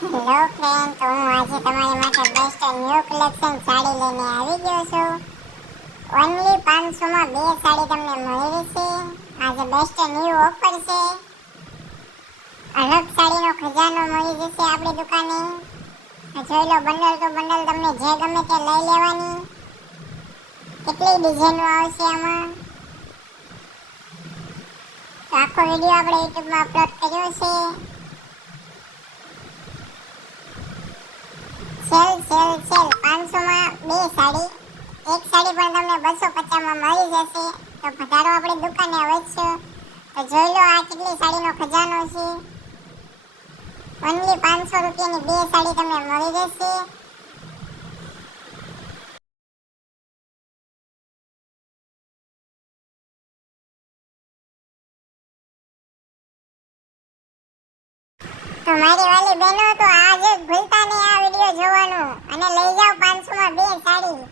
Hello friend તો હું આજે તમારી માટે બેસ્ટ ન્યૂ કલેક્શન સાડી લઈને આવી ગયો છું. ઓનલી પાંચસોમાં બે સાડી તમને મળી રહેશે આજે બેસ્ટ ન્યૂ ઓફર છે. અલગ સાડીનો ખજાનો મળી જશે આપણી દુકાને. જોઈ લો બંડલ તો બંડલ તમને જે ગમે તે લઈ લેવાની. કેટલી ડિઝાઇનો આવશે આમાં? આખો વીડિયો આપણે યુટ્યુબમાં અપલોડ કર્યો છે. Sale sale sale. પાંચસો માં બે સાડી. એક સાડી પણ તમને 250 માં મળી જશે. તો પધારો આપણી દુકાને અવશ્ય. તો જોઈ લો આ કેટલી સાડીનો ખજાનો છે. ઓન્લી પાંચસો રૂપિયાની બે સાડી તમને મળી જશે. તો મારી વાલી બહેનો, તો આજે જ ભૂલતા નહીં આ વિડિયો જોવાનું અને લઈ જાઓ 500 માં બે સાડી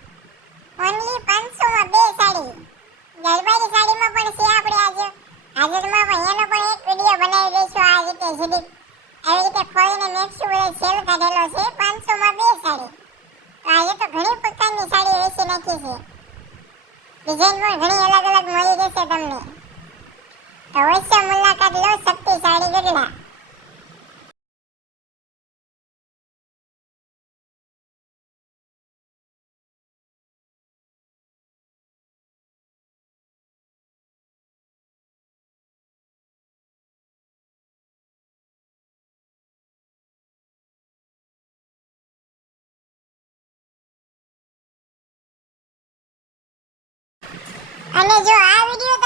ઓનલી 500 માં બે સાડીમાં પણ છે આપણે આજે. આ રીતે છે 500 માં બે સાડી. તો ઘણી પ્રકારની સાડી વેચી નાખી છે. ડિઝાઇન ઘણી અલગ અલગ મળી જશે તમને. તો મુલાકાત લો શક્તિ સાડી ગઢડા. અને જો આ વિડિયો